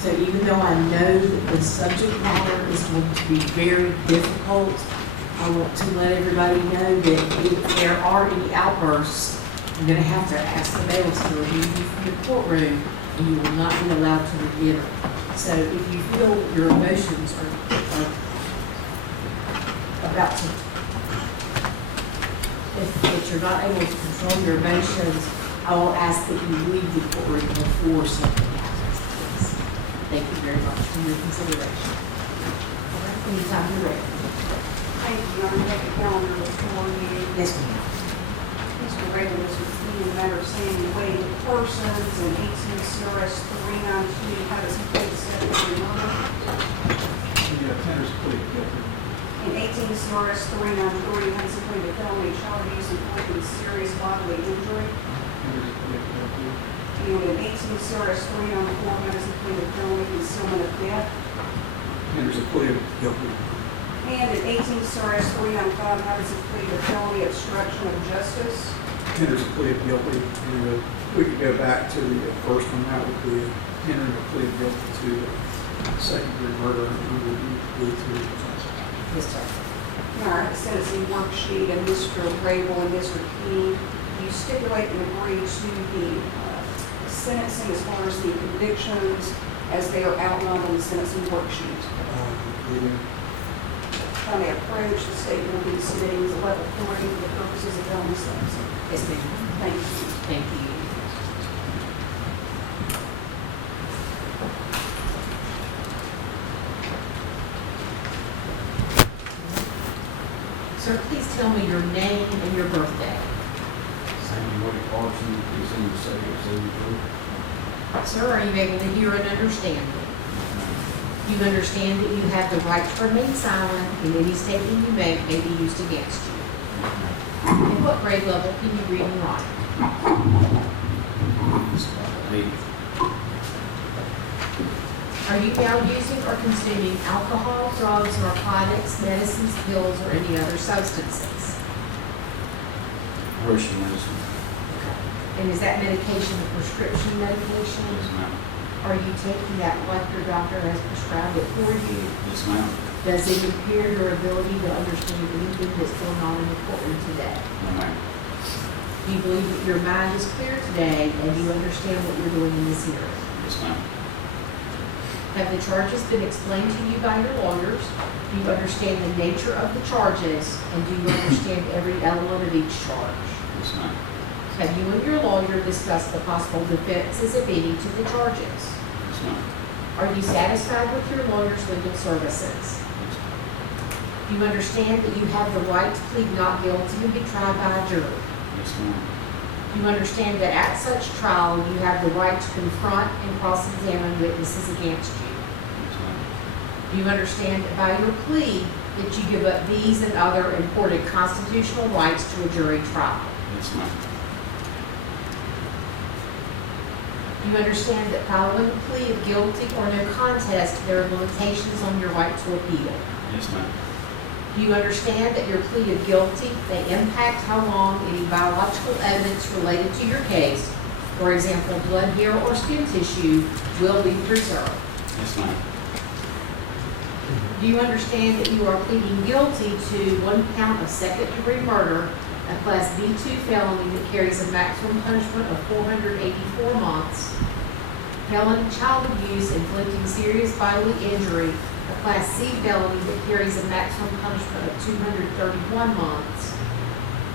So even though I know that the subject matter is going to be very difficult, I want to let everybody know that if there are any outbursts, I'm going to have to ask the bailiffs to remove you from the courtroom, and you will not be allowed to re-enter. So if you feel your emotions are about to, if you're not able to control your emotions, I will ask that you leave the courtroom before something happens, please. Thank you very much for your consideration. All right, anytime you're ready. Thank you. I'm going to take a calendar before you. Yes, ma'am. Mr. Raven is reviewing the matter of saying the way to Parsons and 18 CRS 392, how does he plead second-degree murder? Yeah, Tanner's plea guilty. In 18 CRS 393, how does he plead to felony child abuse inflicting serious bodily injury? Tanner's plea guilty. And in 18 CRS 394, how does he plead to felony concealment of death? Tanner's plea guilty. And in 18 CRS 395, how does he plead to felony obstruction of justice? Tanner's plea guilty. And we could go back to the first one. That would be Tanner plea guilty to second-degree murder under E3. Yes, sir. All right, sentencing worksheet, and Mr. Rabel and Mr. King, you stipulate and agree to the sentencing as far as the convictions as they are outlined on the sentencing worksheet. If I may approach, the state will be submitting as a level 3 for the purposes of felony sentencing. Yes, ma'am. Thank you. Thank you. Sir, please tell me your name and your birthday. Samuel Parsons, December 2nd, 73. Sir, are you able to hear and understand me? You understand that you have the right to remain silent, and any statement you make may be used against you. And what grade level can you read and write? It's about 8. Are you now using or consuming alcohol, drugs, narcotics, medicines, pills, or any other substances? Hershey medicine. And is that medication a prescription medication? Yes, ma'am. Are you taking that like your doctor has prescribed it for you? Yes, ma'am. Does it impair your ability to understand anything that's going on in the courtroom today? No, ma'am. Do you believe that your mind is clear today and you understand what you're doing in this hearing? Yes, ma'am. Have the charges been explained to you by your lawyers? Do you understand the nature of the charges? And do you understand every element of each charge? Yes, ma'am. Have you and your lawyer discussed the possible defenses, if any, to the charges? Yes, ma'am. Are you satisfied with your lawyer's legal services? Yes, ma'am. Do you understand that you have the right to plead not guilty and be tried by a jury? Yes, ma'am. Do you understand that at such trial you have the right to confront and cross-examine witnesses against you? Yes, ma'am. Do you understand that by your plea that you give up these and other important constitutional rights to a jury trial? Yes, ma'am. Do you understand that following a plea of guilty or no contest, there are limitations on your right to appeal? Yes, ma'am. Do you understand that your plea of guilty may impact how long any biological evidence related to your case, for example, blood, hair, or skin tissue, will be preserved? Yes, ma'am. Do you understand that you are pleading guilty to 1 count of second-degree murder, a Class B2 felony that carries a maximum punishment of 484 months, felony child abuse inflicting serious bodily injury, a Class C felony that carries a maximum punishment of 231 months,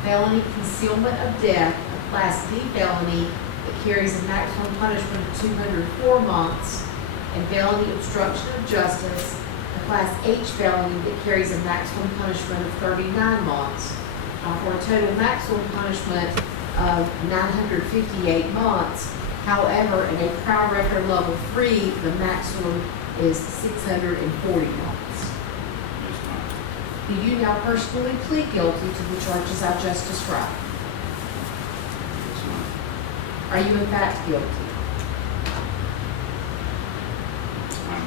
felony concealment of death, a Class D felony that carries a maximum punishment of 204 months, and felony obstruction of justice, a Class H felony that carries a maximum punishment of 39 months, for a total maximum punishment of 958 months. However, in a prior record level 3, the maximum is 640 months. Yes, ma'am. Do you now personally plead guilty to the charges I just described? Yes, ma'am. Are you in fact guilty? Yes, ma'am.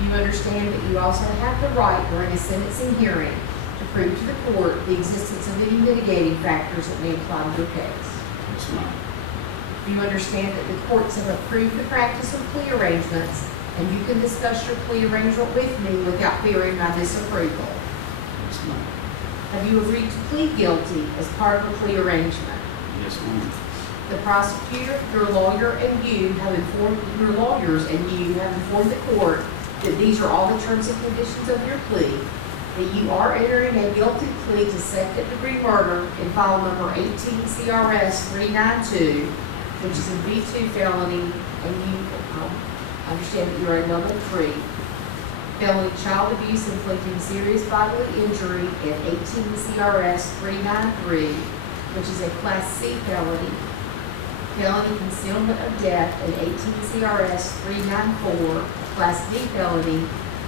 Do you understand that you also have the right during a sentencing hearing to prove to the court the existence of any mitigating factors that may apply to your case? Yes, ma'am. You understand that the courts have approved the practice of plea arrangements, and you can discuss your plea arrangement with me without fearing my disapproval. Yes, ma'am. Have you agreed to plead guilty as part of a plea arrangement? Yes, ma'am. The prosecutor, your lawyer, and you have informed, your lawyers and you have informed the court that these are all the terms and conditions of your plea, that you are entering a guilty plea to second-degree murder in file number 18 CRS 392, which is a B2 felony, and you understand that you're a level 3. Felony child abuse inflicting serious bodily injury at 18 CRS 393, which is a Class C felony. Felony concealment of death at 18 CRS 394, Class D felony,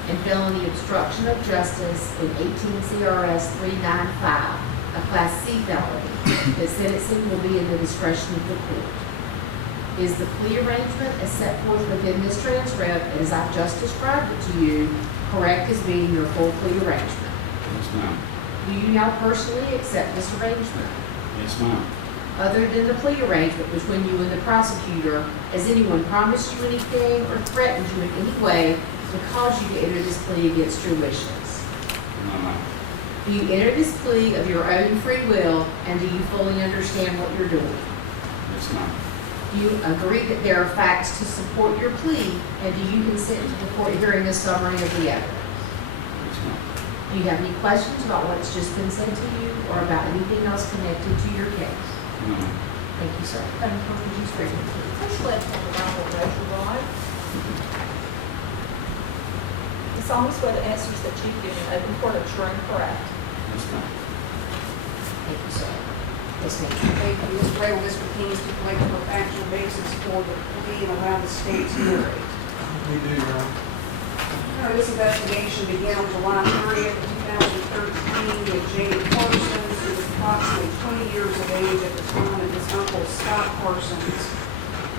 and felony obstruction of justice in 18 CRS 395, a Class C felony. The sentencing will be in the discretion of the court. Is the plea arrangement as set forth within this transcript, as I've just described it to you, correct as being your full plea arrangement? Yes, ma'am. Do you now personally accept this arrangement? Yes, ma'am. Other than the plea arrangement between you and the prosecutor, has anyone promised you anything or threatened you in any way to cause you to enter this plea against your wishes? No, ma'am. Do you enter this plea of your own free will, and do you fully understand what you're doing? Yes, ma'am. Do you agree that there are facts to support your plea, and do you consent to the court hearing a summary of the evidence? Yes, ma'am. Do you have any questions about what's just been said to you, or about anything else connected to your case? No, ma'am. Thank you, sir. Madam Clerk, would you swear me, please? First, let's have the Bible raise your right. You solemnly swear the answers that you've given in open court are true and correct. Yes, ma'am. Thank you, sir. Yes, ma'am. Thank you, Mr. Rabel, Mr. King, stipulate for factual basis for the plea and allow the state to narrate. We do, Your Honor. This investigation began on July 30th, 2013 with Jamie Parsons, who was approximately 20 years of age at the time, and his uncle Scott Parsons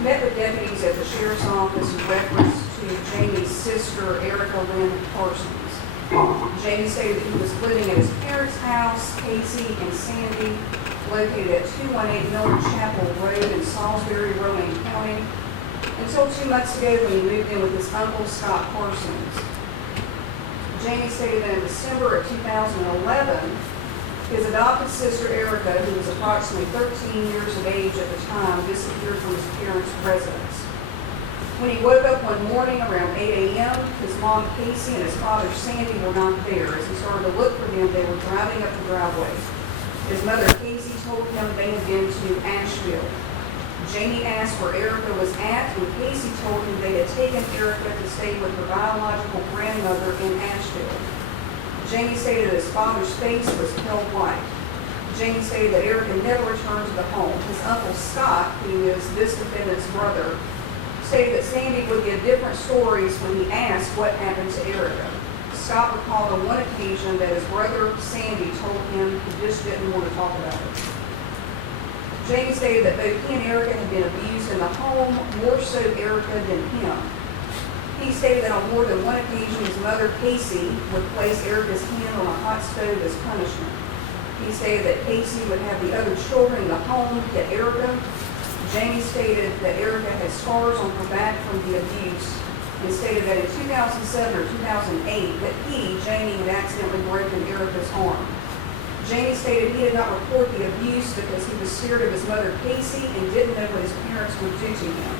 met with deputies at the sheriff's office in reference to Jamie's sister, Erica Lynn Parsons. Jamie stated that he was living at his parents' house, Casey and Sandy, located at 218 Miller Chapel Road in Salisbury, Rowan County, until 2 months ago when he moved in with his uncle Scott Parsons. Jamie stated that in December of 2011, his adopted sister Erica, who was approximately 13 years of age at the time, disappeared from his parents' residence. When he woke up one morning around 8 a.m., his mom Casey and his father Sandy were not there. As he started to look for them, they were driving up the driveway. His mother Casey told him they had been to Asheville. Jamie asked where Erica was at, and Casey told him they had taken Erica to stay with her biological grandmother in Asheville. Jamie stated that his father's face was pale white. Jamie stated that Erica never returned to the home. His uncle Scott, who is this defendant's brother, stated that Sandy would give different stories when he asked what happened to Erica. Scott recalled on one occasion that his brother Sandy told him he just didn't want to talk about it. Jamie stated that both he and Erica had been abused in the home, more so Erica than him. He stated that on more than one occasion his mother Casey would place Erica's hand on a hot stove as punishment. He stated that Casey would have the other children in the home hit Erica. Jamie stated that Erica had scars on her back from the abuse, and stated that in 2007 or 2008 that he, Jamie, had accidentally broken Erica's arm. Jamie stated he did not report the abuse because he was scared of his mother Casey and didn't know what his parents would do to him.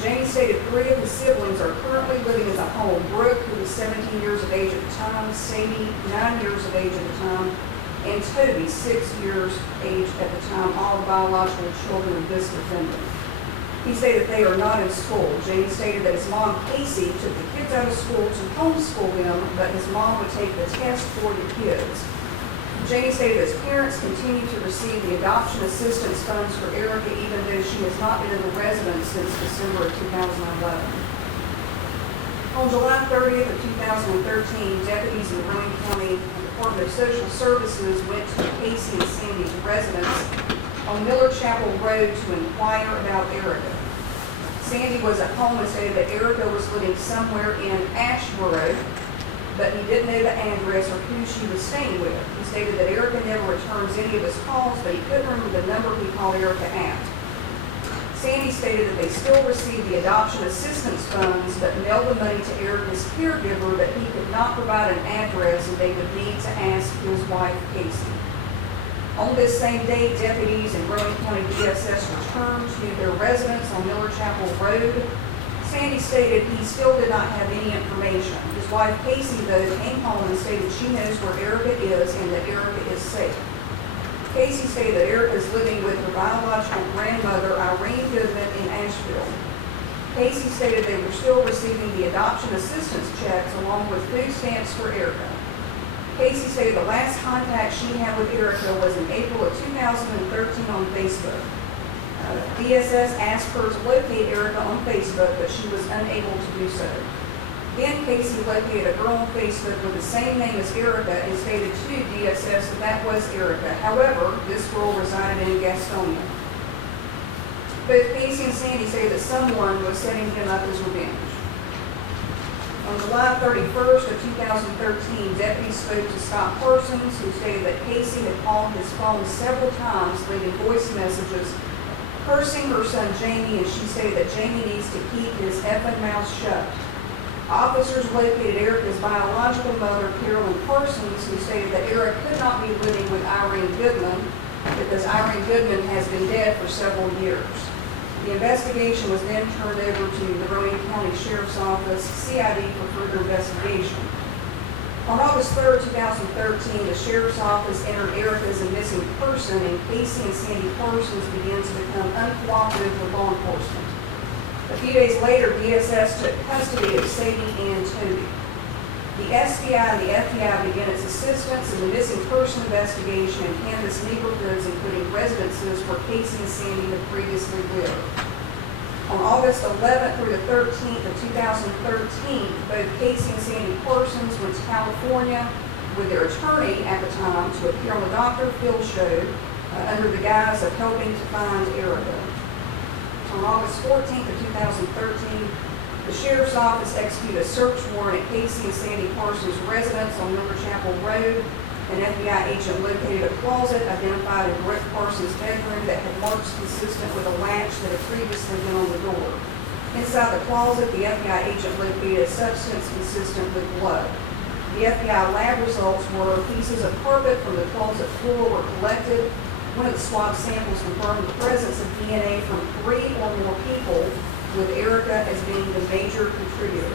Jamie stated 3 of his siblings are currently living in the home. Brooke, who was 17 years of age at the time, Sadie, 9 years of age at the time, and Toby, 6 years age at the time, all the biological children of this defendant. He stated they are not in school. Jamie stated that his mom, Casey, took the kids out of school to homeschool them, but his mom would take the test for the kids. Jamie stated his parents continue to receive the adoption assistance funds for Erica, even though she has not been in the residence since December of 2011. On July 30th of 2013, deputies in Rowan County Department of Social Services went to Casey and Sandy's residence on Miller Chapel Road to inquire about Erica. Sandy was at home and stated that Erica was living somewhere in Asheboro, but he didn't know the address or who she was staying with. He stated that Erica never returns any of his calls, but he couldn't remember the number he called Erica at. Sandy stated that they still received the adoption assistance funds, but mailed the money to Erica's caregiver, but he could not provide an address and they would need to ask his wife, Casey. On this same day, deputies in Rowan County DSS returned to their residence on Miller Chapel Road. Sandy stated he still did not have any information. His wife, Casey, though, came home and stated she knows where Erica is and that Erica is safe. Casey stated that Erica is living with her biological grandmother, Irene Goodman, in Asheville. Casey stated they were still receiving the adoption assistance checks along with food stamps for Erica. Casey stated the last contact she had with Erica was in April of 2013 on Facebook. DSS asked her to locate Erica on Facebook, but she was unable to do so. Then Casey located a girl on Facebook with the same name as Erica and stated to DSS that that was Erica. However, this girl resided in Gastonia. Both Casey and Sandy say that someone was setting him up as revenge. On July 31st of 2013, deputies spoke to Scott Parsons, who stated that Casey had called his phone several times, leaving voice messages cursing her son Jamie, and she stated that Jamie needs to keep his effing mouth shut. Officers located Erica's biological mother, Carolyn Parsons, who stated that Erica could not be living with Irene Goodman because Irene Goodman has been dead for several years. The investigation was then turned over to the Rowan County Sheriff's Office, CID, for further investigation. On August 3rd, 2013, the Sheriff's Office entered Erica as a missing person, and Casey and Sandy Parsons began to become uncooperative with law enforcement. A few days later, DSS took custody of Sadie and Toby. The SBI and the FBI began its assistance in the missing person investigation in Kansas neighborhoods, including residences where Casey and Sandy had previously lived. On August 11th through the 13th of 2013, both Casey and Sandy Parsons went to California with their attorney at the time to appear on the Dr. Phil show under the guise of helping to find Erica. On August 14th of 2013, the Sheriff's Office executed a search warrant at Casey and Sandy Parsons' residence on Miller Chapel Road. An FBI agent located a closet identified in Rick Parsons' bedroom that had marks consistent with a latch that had previously been on the door. Inside the closet, the FBI agent located a substance consistent with blood. The FBI lab results were pieces of carpet from the closet floor were collected. One of the swab samples confirmed the presence of DNA from 3 or more people, with Erica as being the major contributor.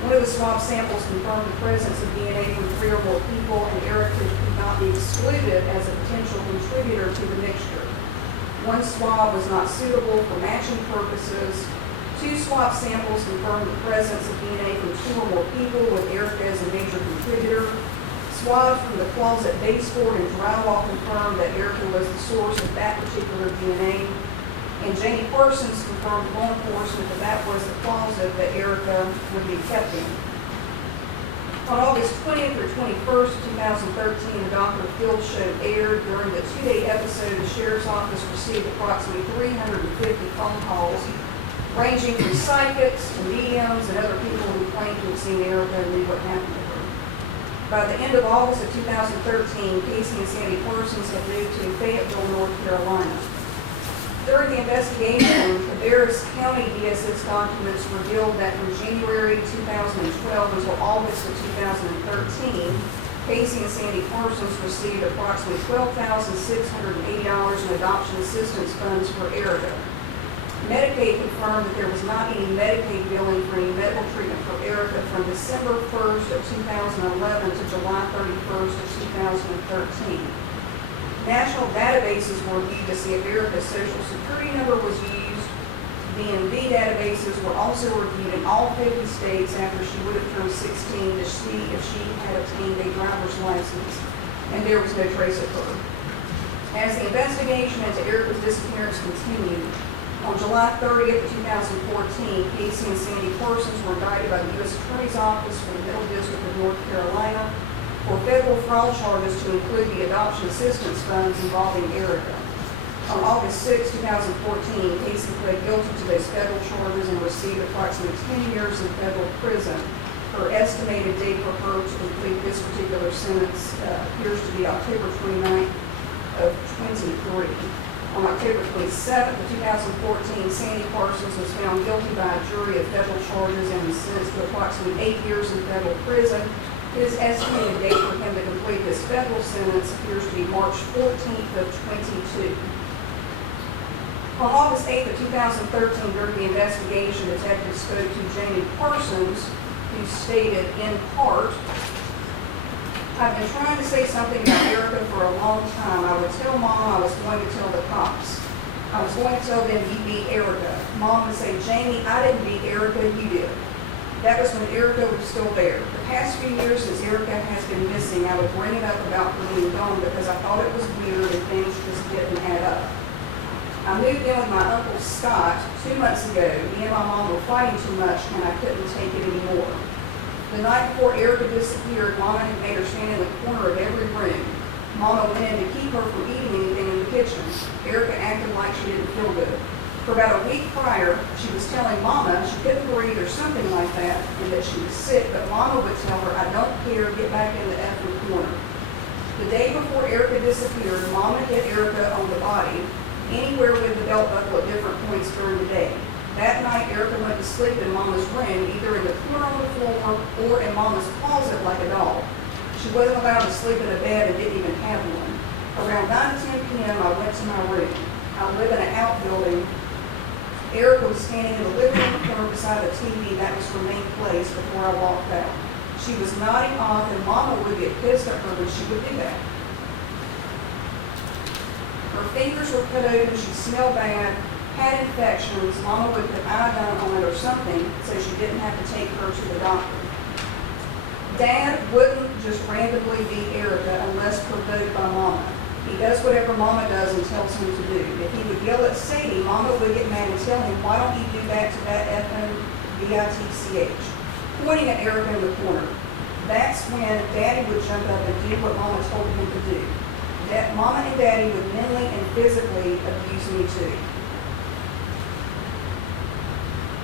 One of the swab samples confirmed the presence of DNA from 3 or more people, and Erica could not be excluded as a potential contributor to the mixture. One swab was not suitable for matching purposes. 2 swab samples confirmed the presence of DNA from 2 or more people, with Erica as a major contributor. Swabs from the closet baseboard and drywall confirmed that Erica was the source of that particular DNA. And Janie Parsons confirmed to law enforcement that that was the closet that Erica would be kept in. On August 20th or 21st of 2013, the Dr. Phil show aired. During the 2-day episode, the Sheriff's Office received approximately 350 phone calls, ranging from psychics to mediums and other people who claimed to have seen Erica and knew what happened to her. By the end of August of 2013, Casey and Sandy Parsons had moved to Fayetteville, North Carolina. During the investigation, the Harris County DSS documents revealed that from January 2012 until August of 2013, Casey and Sandy Parsons received approximately $12,680 in adoption assistance funds for Erica. Medicaid confirmed that there was not any Medicaid billing for any medical treatment for Erica from December 1st of 2011 to July 31st of 2013. National databases were viewed to see if Erica's social security number was used. DMV databases were also reviewed in all 50 states after she would have turned 16 to see if she had obtained a driver's license, and there was no trace of her. As the investigation into Erica's disappearance continued, on July 30th of 2014, Casey and Sandy Parsons were indicted by the U.S. Attorney's Office for the Middle District of North Carolina for federal fraud charges to include the adoption assistance funds involving Erica. On August 6, 2014, Casey pled guilty to those federal charges and received approximately 10 years in federal prison. Her estimated date for her to complete this particular sentence appears to be October 29th of 23. On October 27th of 2014, Sandy Parsons was found guilty by a jury of federal charges and was sentenced to approximately 8 years in federal prison. His estimated date for him to complete his federal sentence appears to be March 14th of 22. On August 8th of 2013, during the investigation, detectives spoke to Jamie Parsons, who stated in part, "I've been trying to say something about Erica for a long time. I would tell Mama I was going to tell the cops. I was going to tell them you beat Erica. Mom would say, Jamie, I didn't beat Erica, you did." That was when Erica was still there. The past few years since Erica has been missing, I would bring it up about her being gone because I thought it was weird and things just didn't add up. I moved in with my Uncle Scott 2 months ago. Me and my mom were fighting too much and I couldn't take it anymore. The night before Erica disappeared, Mama had made her stand in the corner of every room. Mama went in to keep her from eating anything in the kitchen. Erica acted like she didn't feel good. For about a week prior, she was telling Mama she couldn't breathe or something like that and that she was sick, but Mama would tell her, "I don't care, get back in the effing corner." The day before Erica disappeared, Mama hit Erica on the body, anywhere with the belt buckle at different points during the day. That night, Erica went to sleep in Mama's room, either in the corner on the floor or in Mama's closet like a doll. She wasn't allowed to sleep in a bed and didn't even have one. Around 9 to 10 p.m., I went to my room. I live in an outbuilding. Erica was standing in the living room corner beside the TV. That was her main place before I walked out. She was nodding off, and Mama would get pissed at her when she would do that. Her fingers were cut open, she smelled bad, had infections. Mama would put iodine on it or something so she didn't have to take her to the doctor. Dad wouldn't just randomly beat Erica unless provoked by Mama. He does whatever Mama does and tells him to do. If he would yell at Sadie, Mama would get mad and tell him, "Why don't you do that to that effing bitch?" Pointing at Erica in the corner. That's when Daddy would jump up and do what Mama told him to do. That Mama and Daddy would mentally and physically abuse me too.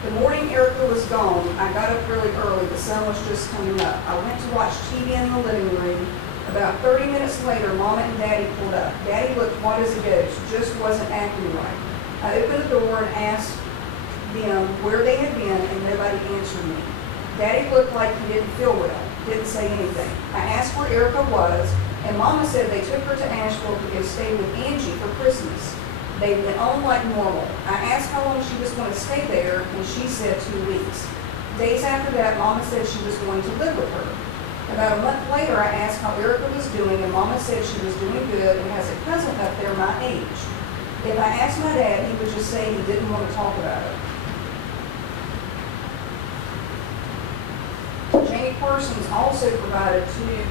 The morning Erica was gone, I got up really early. The sun was just coming up. I went to watch TV in the living room. About 30 minutes later, Mama and Daddy pulled up. Daddy looked white as a ghost, just wasn't acting right. I opened the door and asked them where they had been, and nobody answered me. Daddy looked like he didn't feel well, didn't say anything. I asked where Erica was, and Mama said they took her to Asheville to go stay with Angie for Christmas. They went on like normal. I asked how long she was going to stay there, and she said 2 weeks. Days after that, Mama said she was going to live with her. About a month later, I asked how Erica was doing, and Mama said she was doing good and has a cousin up there my age. If I asked my dad, he would just say he didn't want to talk about it. Jamie Parsons also provided to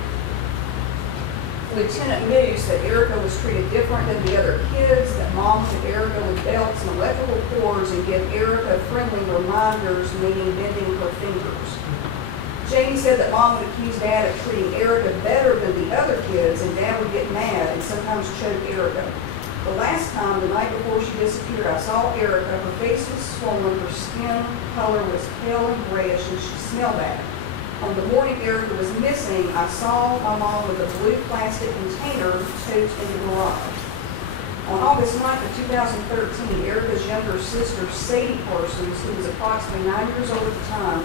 Lieutenant Moose that Erica was treated different than the other kids, that Mom hit Erica with belts and electrical cords and give Erica friendly reminders, meaning bending her fingers. Jamie said that Mom would accuse Dad of treating Erica better than the other kids, and Dad would get mad and sometimes choke Erica. The last time, the night before she disappeared, I saw Erica. Her face was swollen, her skin color was pale and grayish, and she smelled bad. On the morning Erica was missing, I saw my mom with a blue plastic container towed in the garage. On August 9th of 2013, Erica's younger sister, Sadie Parsons, who was approximately 9 years old at the time,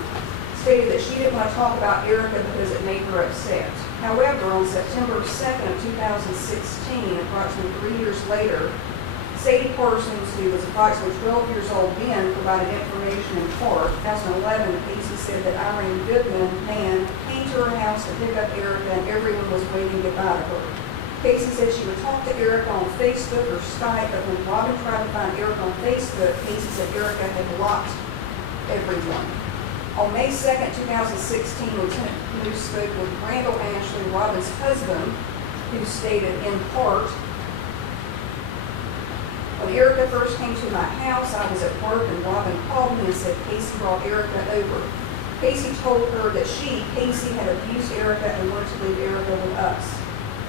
stated that she didn't want to talk about Erica because it made her upset. However, on September 2nd of 2016, approximately 3 years later, Sadie Parsons, who was approximately 12 years old then, provided information in part. 2011, Casey said that Irene Goodman, man, came to her house to pick up Erica, and everyone was waving goodbye to her. Casey said she would talk to Erica on Facebook or Skype, but when Robin tried to find Erica on Facebook, Casey said Erica had blocked everyone. On May 2nd, 2016, Lieutenant Moose spoke with Randall Ashley, Robin's husband, who stated in part, "When Erica first came to my house, I was at work and Robin called me and said Casey brought Erica over. Casey told her that Casey, had abused Erica and wanted to leave Erica with us.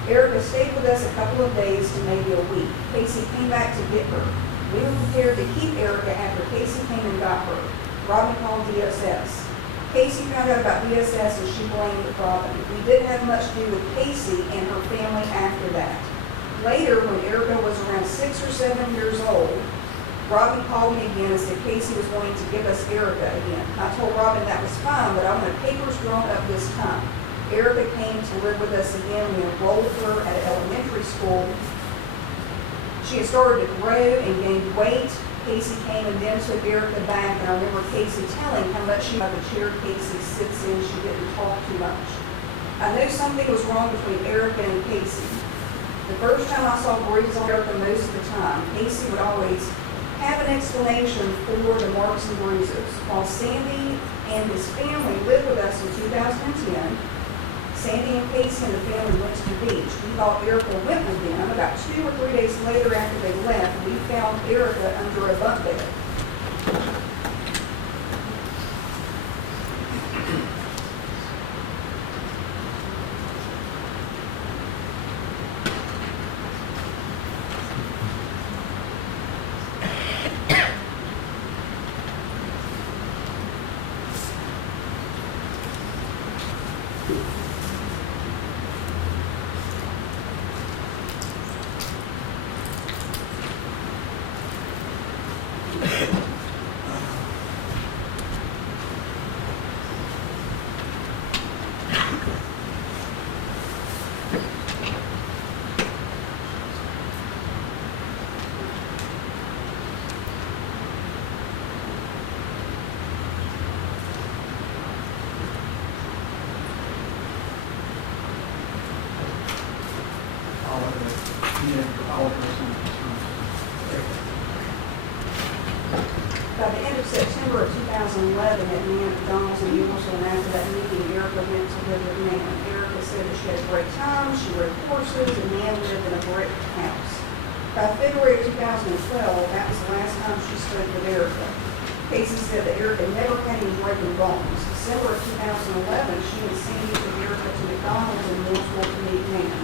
Erica stayed with us a couple of days to maybe a week. Casey came back to get her. We were prepared to keep Erica after Casey came and got her. Robin called DSS. Casey found out about DSS and she blamed Robin. We didn't have much to do with Casey and her family after that. Later, when Erica was around 6 or 7 years old, Robin called me again and said Casey was wanting to give us Erica again. I told Robin that was fine, but I wanted papers drawn up this time. Erica came to live with us again. We enrolled her at elementary school. She had started to grow and gained weight. Casey came and then took Erica back, and I remember Casey telling how much she had the chair Casey sits in. She didn't talk too much. I knew something was wrong between Erica and Casey. The first time I saw bruises on Erica most of the time, Casey would always have an explanation for the marks and bruises. While Sandy and his family lived with us in 2010, Sandy and Casey and the family went to the beach. We thought Erica went with them. About 2 or 3 days later after they left, we found Erica under a bunk bed. By the end of September of 2011, at McDonald's in Universal, and after that meeting, Erica went to live with Nan. Erica said that she had a great time, she rode horses, and Nan lived in a brick house. By February of 2012, that was the last time she spoke with Erica. Casey said that Erica never had any broken bones. December of 2011, she and Sandy took Erica to McDonald's in Mooresville to meet Nan.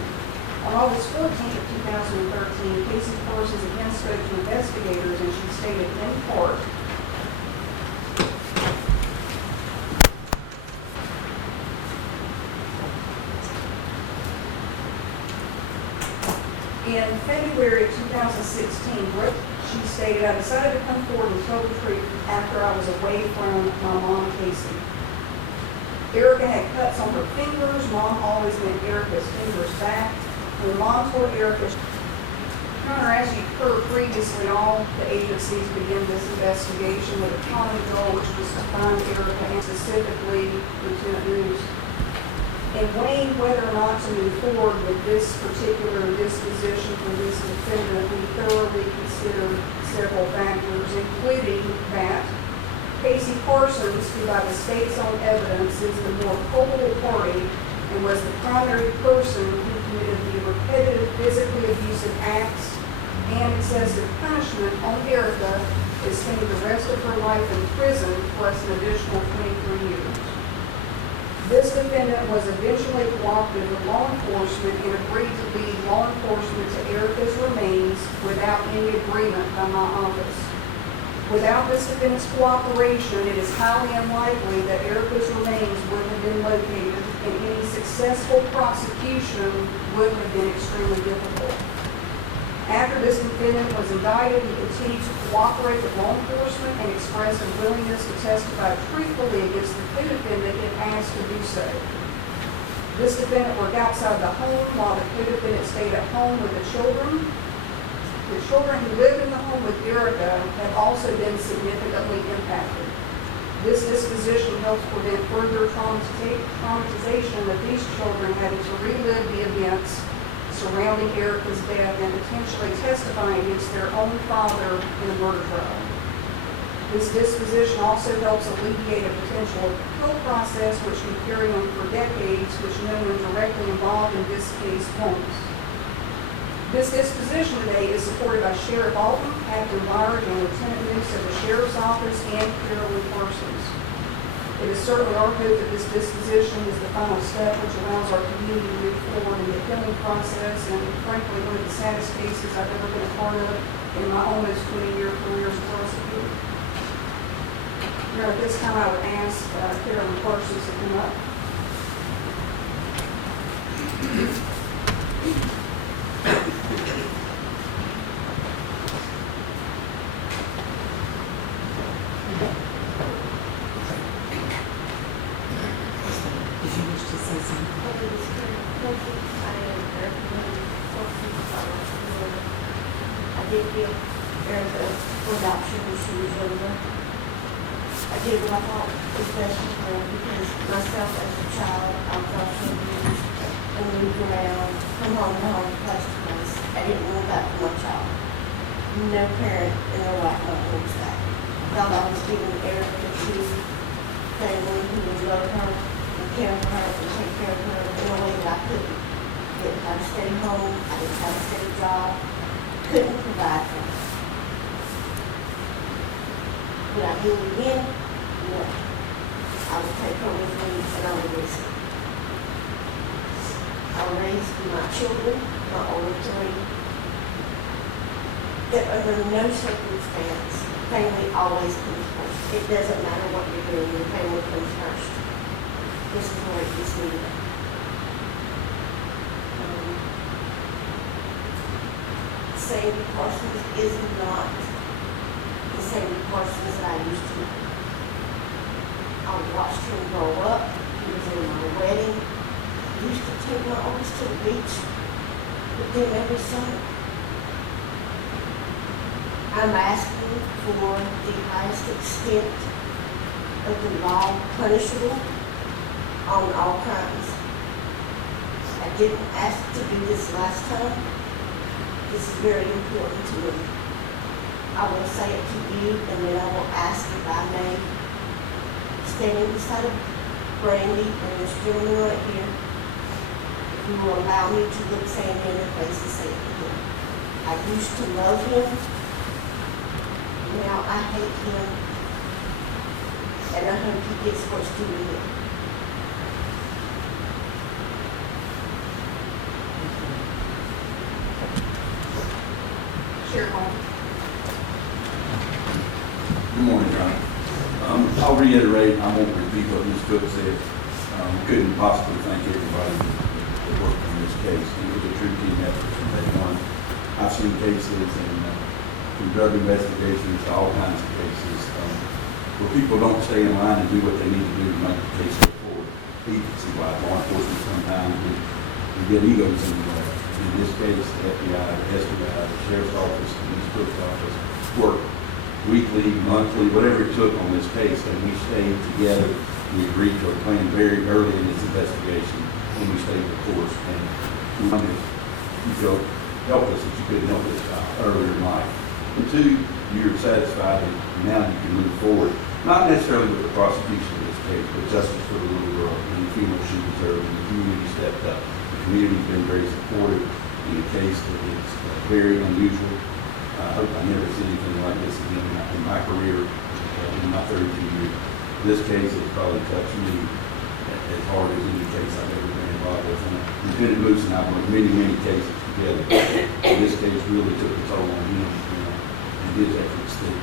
On August 14th of 2013, Casey Parsons again spoke to investigators, and she stated in part, in February of 2016, she stated, I decided to come forward and tell the truth after I was away from my mom, Casey. Erica had cuts on her fingers. Mom always went Erica's fingers back. When Mom told Erica, Connor, as you've heard previously, all the agencies began this investigation with a common goal, which was to find Erica and specifically Lieutenant News. In weighing whether or not to move forward with this particular disposition for this defendant, we thoroughly considered several factors, including that Casey Parsons, who by the state's own evidence is the more culpable party and was the primary person who committed the repetitive physically abusive acts and excessive punishment on Erica, is spending the rest of her life in prison plus an additional 23 years. This defendant was eventually cooperative with law enforcement and agreed to lead law enforcement to Erica's remains without any agreement by my office. Without this defendant's cooperation, it is highly unlikely that Erica's remains would have been located, and any successful prosecution would have been extremely difficult. After this defendant was indicted, he continued to cooperate with law enforcement and expressed a willingness to testify truthfully against the co-defendant if asked to do so. This defendant worked outside the home while the co-defendant stayed at home with the children. The children who lived in the home with Erica have also been significantly impacted. This disposition helps prevent further traumatization of these children having to relive the events surrounding Erica's death and potentially testifying against their own father in a murder trial. This disposition also helps alleviate a potential appeal process which can carry on for decades, which no one directly involved in this case won't. This disposition today is supported by Sheriff Alton, Captain Byard, and Lieutenant Moose of the Sheriff's Office and Carolyn Parsons. It is certainly our hope that this disposition is the final step which allows our community to move forward in the appealing process, and frankly, one of the saddest cases I've ever been a part of in my almost 20-year career as a prosecutor. Now, at this time, I would ask Carolyn Parsons to come up. Erica for adoption when she was younger. I did what I thought was best for her because myself as a child, I was also abused and moved around from home to home, place to place. I didn't want that for my child. No parent in their life wants that. I thought I was giving Erica to family who would love her and care for her and take care of her in a way that I couldn't. I didn't have a steady home, I didn't have a steady job, couldn't provide for her. Would I do it again? No. I would take her with me and I would raise her. I would raise my children, my older three, that under no circumstance, family always comes first. It doesn't matter what you're doing, your family comes first. This is where it gets me. Sandy Parsons is not the Sandy Parsons that I used to know. I watched him grow up. He was in my wedding. I used to take my oldest to the beach with them every summer. I'm asking for the highest extent of the law punishable on all crimes. I didn't ask to do this last time. This is very important to me. I will say it to you, and then I will ask if I may, standing beside of Brandy and this gentleman right here, if you will allow me to look Sandy in the face and say it to him. I used to love him. Now I hate him. And I hope he gets what's due to him. Sheriff Hall. Good morning, John. I'll reiterate, I won't repeat what Ms. Cook said. Couldn't possibly thank everybody that worked on this case. It was a true team effort from day one. I've seen cases and from drug investigations to all kinds of cases where people don't stay in line and do what they need to do to make the case go forward. Agency-wide, law enforcement sometimes we get egos in the way. In this case, the FBI, the SBI, the Sheriff's Office, and Ms. Cook's office worked weekly, monthly, whatever it took on this case, and we stayed together. We agreed to a plan very early in this investigation, and we stayed the course. And we wanted you felt helpless that you couldn't help this child earlier in life. And two, you're satisfied that now you can move forward, not necessarily with the prosecution of this case, but justice for the little girl and the female she deserved, and the community stepped up. The community's been very supportive in a case that is very unusual. I hope I never see anything like this again in my career, in my 32 years. This case has probably touched me as hard as any case I've ever been involved with. And Lieutenant Moose and I worked many, many cases together. And this case really took a toll on him, and his efforts that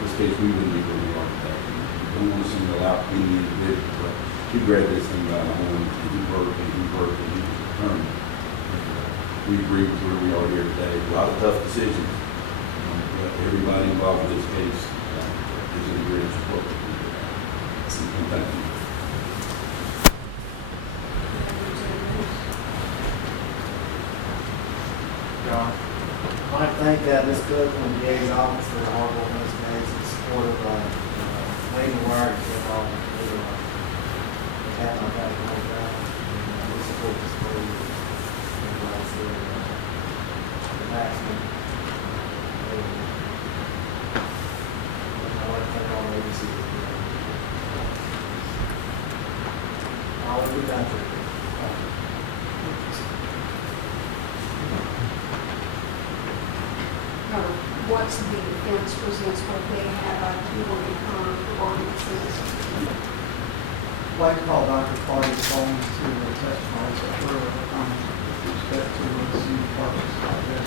this case we wouldn't be where we are today. We don't want to single out any individual, but he grabbed this thing by the horn, and he worked, and he worked, and he was determined. We agree with where we are here today. A lot of tough decisions. But everybody involved in this case is in great support. And thank you. John, I want to thank Ms. Cook and the DA's office for the hard work on this case and support of Lady Wire to get all the have my back on that. And we support this for you. And like I said, the maximum. I want to thank all the agencies. All of the country. Once the defense presents what they have, you will become on the defense. I'd like to call Dr. Claudia Coleman to testify to her with respect to the city department's project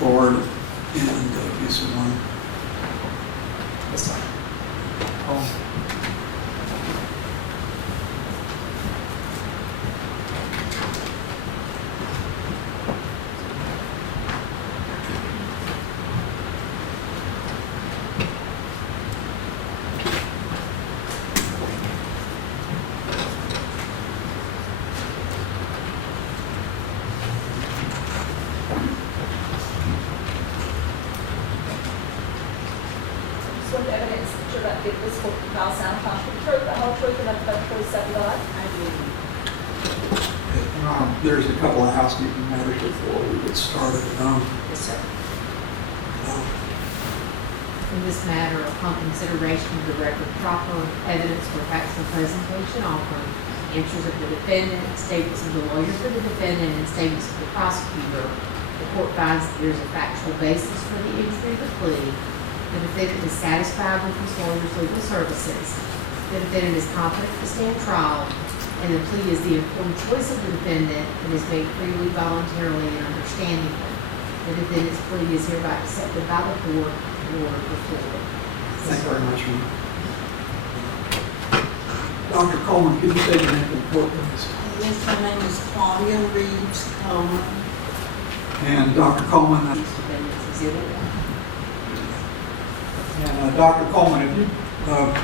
forward and get some money. That's fine. sure that this will compile sound contrary truth, the whole truth, and nothing but the truth, so help you God? I do. There's a couple of housekeeping matters before we get started. Yes, sir. In this matter, upon consideration of the record, proper evidence for factual presentation offered, answers of the defendant, statements of the lawyer for the defendant, and statements of the prosecutor, the court finds that there is a factual basis for the entry of the plea. The defendant is satisfied with his lawyer's legal services. The defendant is competent to stand trial, and the plea is the informed choice of the defendant and is made freely, voluntarily, and understandingly. The defendant's plea is hereby accepted by the court and ordered before. Thank you very much, ma'am. Dr. Coleman, could you say your name for the court, please? Yes, my name is Claudia Reeves Coleman. And Dr. Coleman, Defendant's exhibit. and Dr. Coleman, have you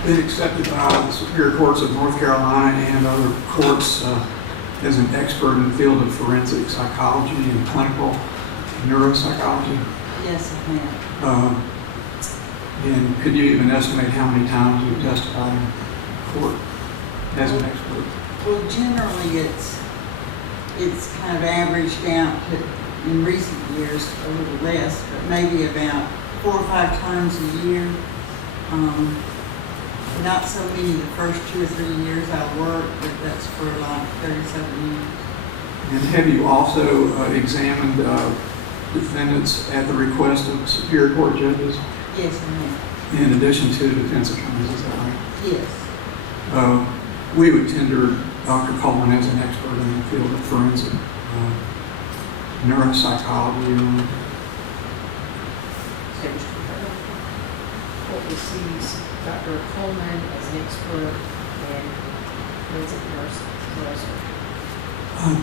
been accepted by the Superior Courts of North Carolina and other courts as an expert in the field of forensic psychology and clinical neuropsychology? Yes, I have. And could you even estimate how many times you've testified in court as an expert? Well, generally it's kind of averaged out to, in recent years, a little less, but maybe about 4 or 5 times a year. Not so many the first 2 or 3 years I worked, but that's for like 37 years. And have you also examined defendants at the request of Superior Court judges, Yes, I have. in addition to defense attorneys, is that right? Yes. We would tender Dr. Coleman as an expert in the field of forensic neuropsychology. Court receives Dr. Coleman as an expert in forensic nurse.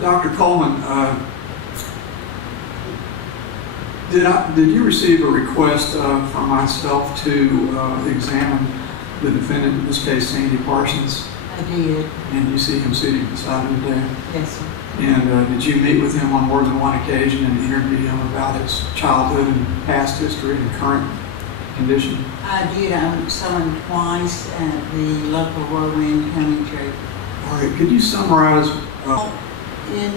Dr. Coleman, did you receive a request from myself to examine the defendant, in this case Sandy Parsons? I did. And you see him sitting beside him today? Yes, sir. And did you meet with him on more than one occasion and interview him about his childhood and past history and current condition? I did. I saw him twice at the local Rowan County Jail. All right, could you summarize? In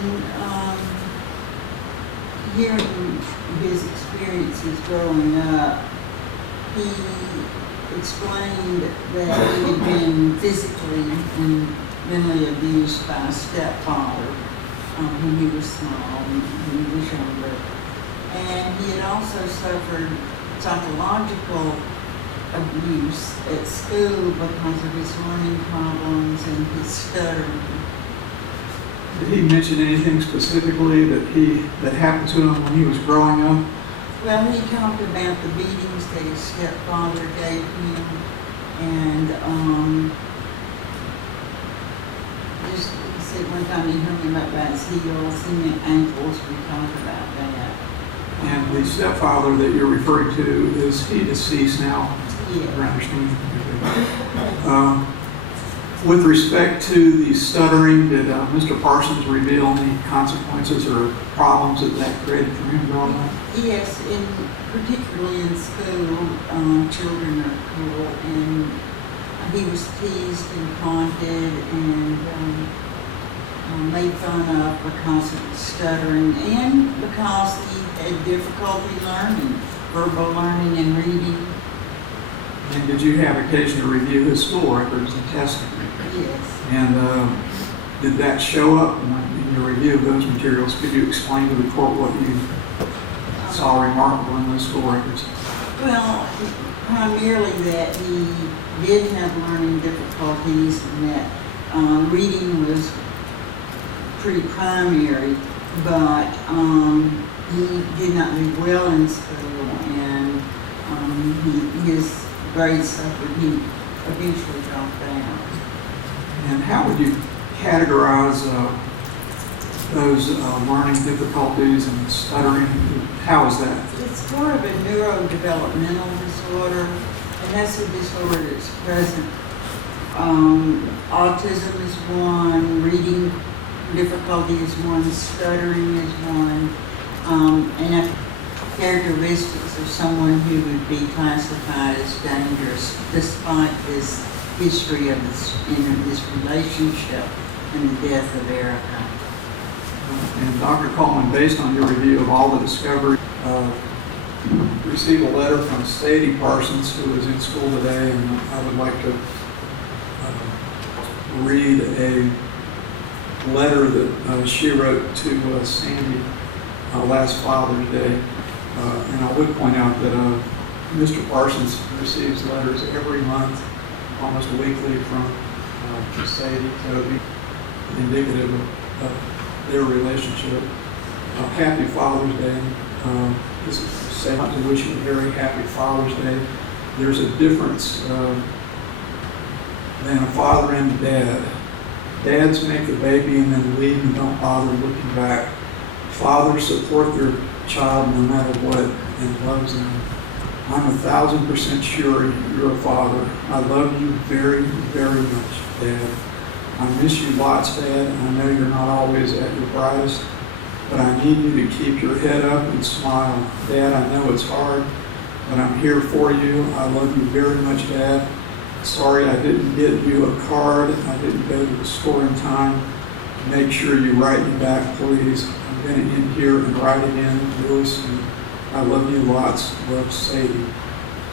hearing his experiences growing up, he explained that he had been physically and mentally abused by a stepfather when he was small and when he was younger. And he had also suffered psychological abuse at school because of his learning problems and his stuttering. Did he mention anything specifically that happened to him when he was growing up? Well, he talked about the beatings that his stepfather gave him, and just he said one time he hung him up by his heels and ankles. We talked about that. And the stepfather that you're referring to, is he deceased now? Yeah. I understand. With respect to the stuttering, did Mr. Parsons reveal any consequences or problems that created for him growing up? Yes, particularly in school, children are cruel, and he was teased and taunted and made fun of because of his stuttering and because he had difficulty learning, verbal learning and reading. And did you have occasion to review his school records and testing? Yes. And did that show up in your review of those materials? Could you explain to the court what you saw remarkable in those school records? Well, primarily that he did have learning difficulties and that reading was pretty primary, but he did not do well in school and his grades suffered. He eventually dropped out. And how would you categorize those learning difficulties and stuttering? How is that? It's more of a neurodevelopmental disorder, and that's a disorder that's present. Autism is one, reading difficulty is one, stuttering is one, and characteristics of someone who would be classified as dangerous despite this history of this relationship and the death of Erica. And Dr. Coleman, based on your review of all the discovery, received a letter from Sadie Parsons, who was in school today, and I would like to read a letter that she wrote to Sandy last Father's Day. And I would point out that Mr. Parsons receives letters every month, almost weekly, from Sadie, so it'd be indicative of their relationship. Happy Father's Day. This is to say, to wish you a very happy Father's Day. There's a difference than a father and a dad. Dads make the baby and then leave and don't bother looking back. Fathers support their child no matter what and loves them. I'm 1,000% sure you're a father. I love you very, very much, Dad. I miss you lots, Dad. I know you're not always at your brightest, but I need you to keep your head up and smile. Dad, I know it's hard, but I'm here for you. I love you very much, Dad. Sorry I didn't get you a card. I didn't go to the store in time. Make sure you write me back, please. I'm going to end here and write again really soon. I love you lots. Love, Sadie.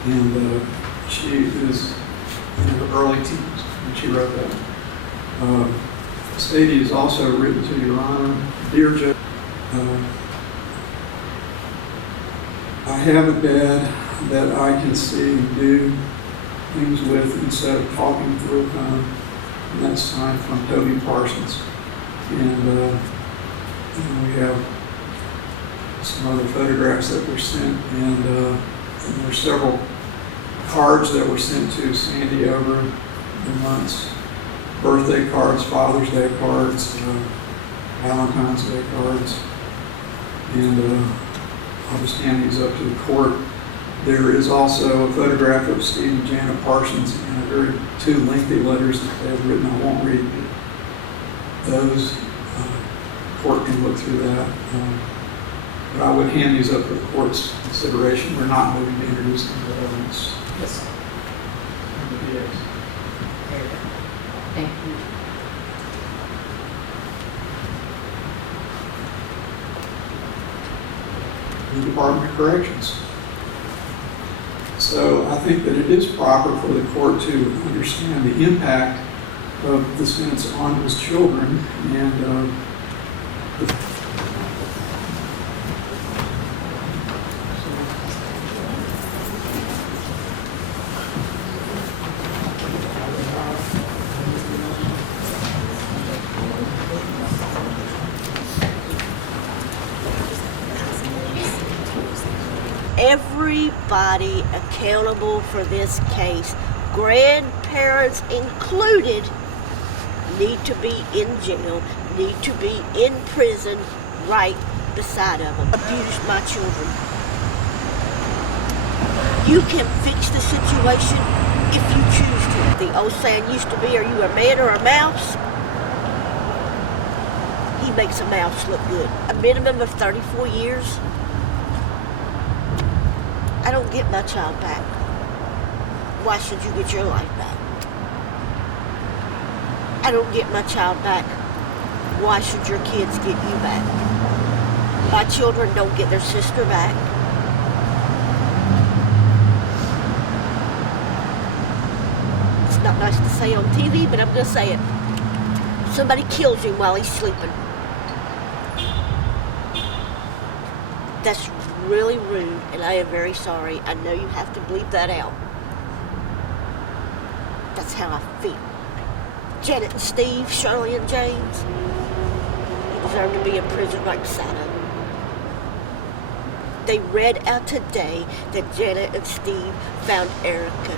And she is in her early teens when she wrote that. Sadie has also written to Your Honor, Dear Judge, I have a dad that I can see and do things with instead of talking through a phone. And that's signed from Toby Parsons. And we have some other photographs that were sent, and there were several cards that were sent to Sandy over the months. Birthday cards, Father's Day cards, Valentine's Day cards. And I'll just hand these up to the court. There is also a photograph of Steve and Janet Parsons and two lengthy letters that they have written. I won't read those. Court can look through that. But I would hand these up for the court's consideration. We're not moving to introduce them to evidence. Yes, sir. Yes. There you go. Thank you. The Department of Corrections. So I think that it is proper for the court to understand the impact of the sentence on his children, and everybody accountable for this case, grandparents included, need to be in jail, need to be in prison right beside of them. Abused my children. You can fix the situation if you choose to. The old saying used to be, are you a man or a mouse? He makes a mouse look good. A minimum of 34 years. I don't get my child back. Why should you get your life back? I don't get my child back. Why should your kids get you back? My children don't get their sister back. It's not nice to say on TV, but I'm going to say it. Somebody kills him while he's sleeping. That's really rude, and I am very sorry. I know you have to bleep that out. That's how I feel. Janet and Steve, Shirley and James, you deserve to be in prison right beside them. They read out today that Janet and Steve found Erica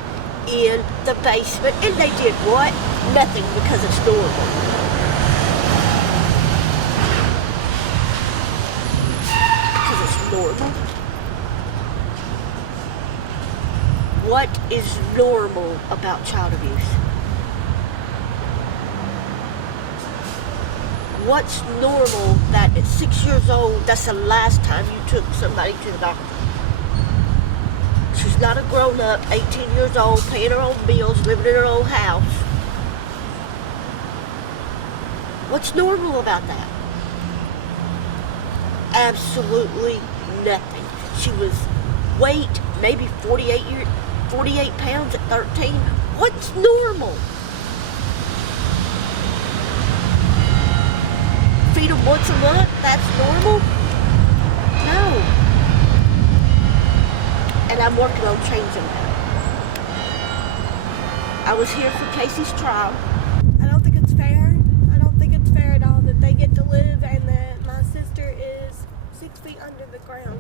in the basement, and they did what? Nothing, because it's normal. Because it's normal. What is normal about child abuse? What's normal that at 6 years old, that's the last time you took somebody to the doctor? She's not a grown-up, 18 years old, paying her own bills, living in her own house. What's normal about that? Absolutely nothing. She was weight, maybe 48 pounds at 13. What's normal? Feed them once a month? That's normal? No. And I'm working on changing that. I was here for Casey's trial. I don't think it's fair. I don't think it's fair at all that they get to live and that my sister is 6 feet under the ground.